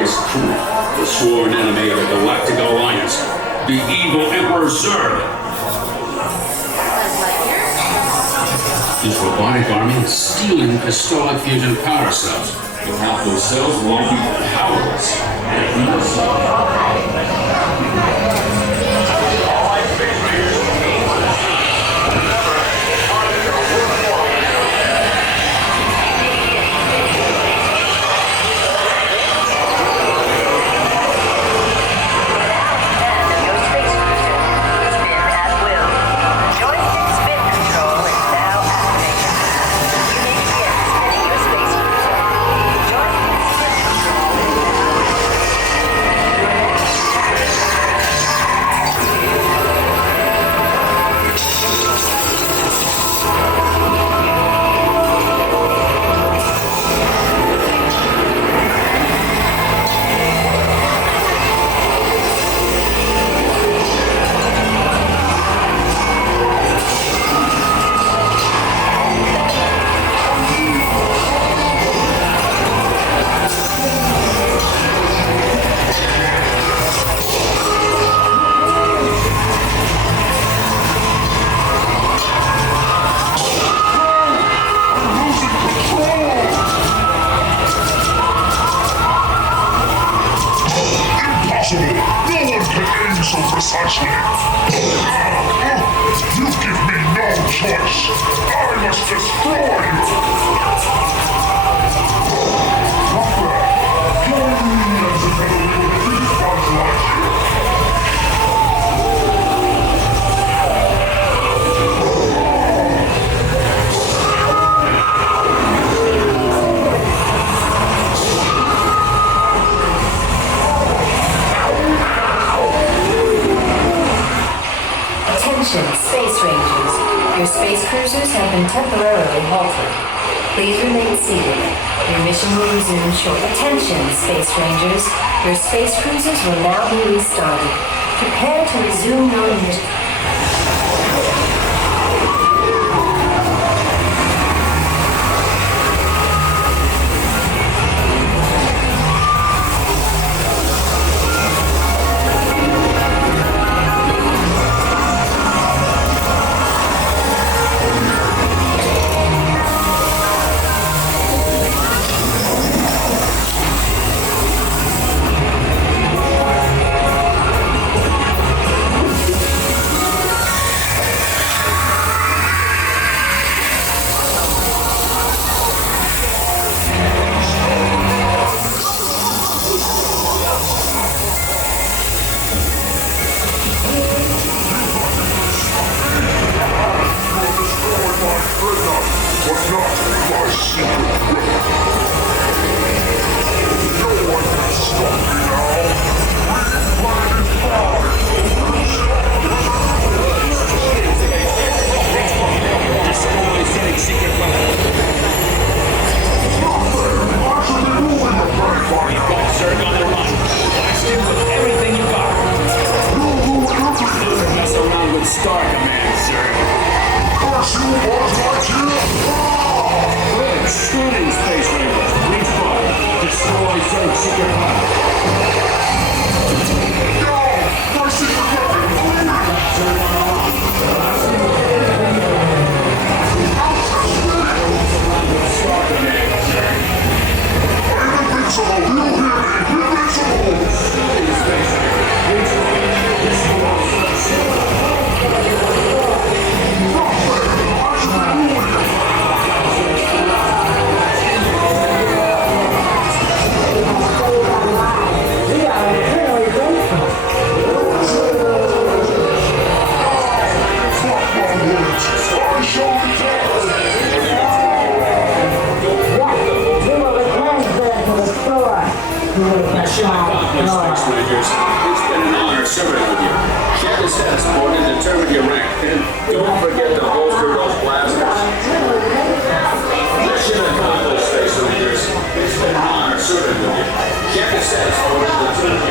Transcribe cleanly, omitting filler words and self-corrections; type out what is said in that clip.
highest crew, the sworn enemy of the Galactic Alliance, the Evil Emperor Zurg. Buzz Lightyear? His robotic army is stealing Pistolic fusion power cells. Without those cells, we'll be powerless. Precisely. You give me no choice. I must destroy you. Not bad. Join me as a better way to defeat Buzz Lightyear. Space Rangers, your space cruisers have been temporarily halted. Please remain seated. Your mission will resume shortly. Attention, Space Rangers. Your space cruisers will now be restarted. Prepare to resume your mission. Determine your rank, and don't forget to holster those blasters. Mission accomplished, Space Rangers. It's been an honor serving with you. Get the status order to the